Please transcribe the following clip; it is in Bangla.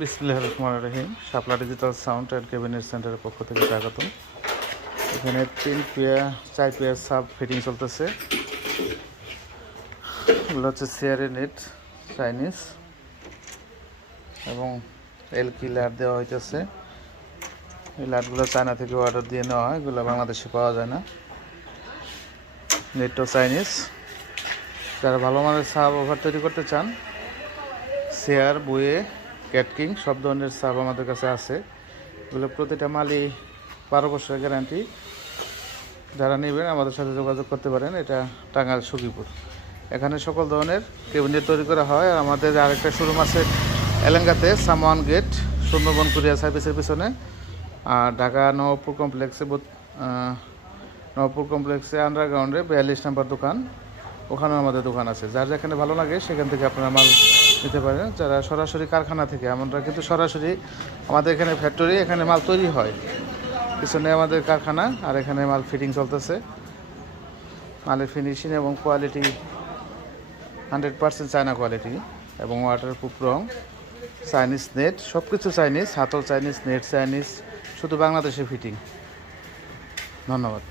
বিসমিল্লাহির রহমানির রহিম। শাপলা ডিজিটাল সাউন্ড অ্যান্ড ক্যাবিনেট সেন্টারের পক্ষ থেকে স্বাগতম। এখানে 4 পেয়ার সাব ফিটিং চলতেছে। এগুলো হচ্ছে সিআরএ নেট চাইনিজ এবং এলকি লাইট দেওয়া হইতেছে। এই লাইটগুলো চায়না থেকে অর্ডার দিয়ে নেওয়া হয়, এগুলো বাংলাদেশে পাওয়া যায় না। নেটও চাইনিজ। যারা ভালো মানের সাব ওভার তৈরি করতে চান, চেয়ার, বয়ে, ক্যাটকিং সব ধরনের সাব আমাদের কাছে আছে। এগুলো প্রতিটা মালই 12 বছরের গ্যারান্টি। যারা নেবেন আমাদের সাথে যোগাযোগ করতে পারেন। এটা টাঙ্গাইল সখীপুর। এখানে সকল ধরনের ক্যাবিনেট তৈরি করা হয়। আর আমাদের আরেকটা শোরুম আছে এলেঙ্গাতে, সামান গেট, সুন্দরবন কুরিয়ার সার্ভিসের পিছনে। আর ঢাকা নবপুর কমপ্লেক্সে আন্ডারগ্রাউন্ডে 42 নম্বর দোকান, ওখানেও আমাদের দোকান আছে। যার যেখানে ভালো লাগে সেখান থেকে আপনারা মাল নিতে পারেন। যারা সরাসরি কারখানা থেকে, আমরা কিন্তু সরাসরি আমাদের এখানে ফ্যাক্টরি, এখানে মাল তৈরি হয়, পিছনে আমাদের কারখানা, আর এখানে মাল ফিটিং চলতেছে। মালের ফিনিশিং এবং কোয়ালিটি 100% চায়না কোয়ালিটি এবং ওয়াটারপ্রুফ রং, চাইনিজ নেট, সব কিছু চাইনিজ, হাতল চাইনিজ, নেট চাইনিজ, শুধু বাংলাদেশে ফিটিং। ধন্যবাদ।